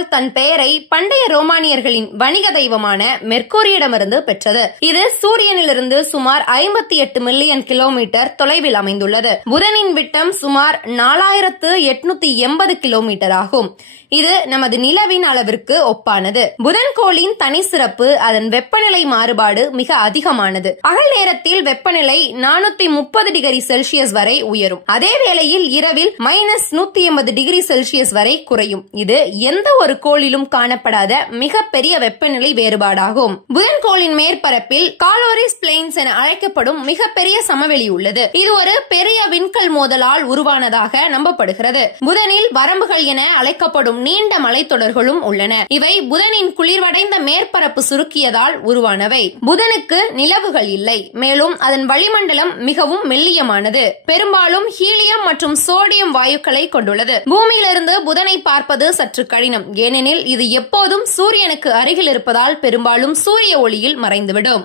துணைக்கோள் தன் பெயரை பண்டைய ரோமானியர்களின் வணிக தெய்வமான மெர்க்கூரியிடமிருந்து பெற்றது. இது சூரியனிலிருந்து சுமார் 58 மில்லியன் கிலோமீட்டர் தொலைவில் அமைந்துள்ளது. புதனின் விட்டம் சுமார் 4880 கிலோமீட்டர் ஆகும். இது நமது நிலவின் அளவிற்கு ஒப்பானது. புதன் கோளின் தனி சிறப்பு அதன் வெப்பநிலை மாறுபாடு மிக அதிகமானது. பகல் நேரத்தில் வெப்பநிலை 430 டிகிரி செல்சியஸ் வரை உயரும். அதே வேளையில் இரவில் -180 டிகிரி செல்சியஸ் வரை குறையும். இது எந்த ஒரு கோளிலும் காணப்படாத மிகப்பெரிய வெப்பநிலை வேறுபாடாகும். புதன் கோளின் மேற்பரப்பில் காலோரிஸ் பிளெயின்ஸ் என அழைக்கப்படும் மிகப்பெரிய சமவெளி உள்ளது. இது ஒரு பெரிய விண்கல் மோதலால் உருவானதாக நம்பப்படுகிறது. புதனில் வரம்புகள் என அழைக்கப்படும் நீண்ட மலைத்தொடர்களும் உள்ளன. இவை புதனின் குளிர்வடைந்த மேற்பரப்பு சுருக்கியதால் உருவானவை. புதனுக்கு நிலவுகள் இல்லை. மேலும் அதன் வளிமண்டலம் மிகவும் மெல்லியமானது. பெரும்பாலும் ஹீலியம் மற்றும் சோடியம் வாயுக்களை கொண்டுள்ளது. பூமியிலிருந்து புதனை பார்ப்பது சற்று கடினம். ஏனெனில் இது எப்போதும் சூரியனுக்கு அருகில் இருப்பதால் பெரும்பாலும் சூரிய ஒளியில் மறைந்துவிடும்.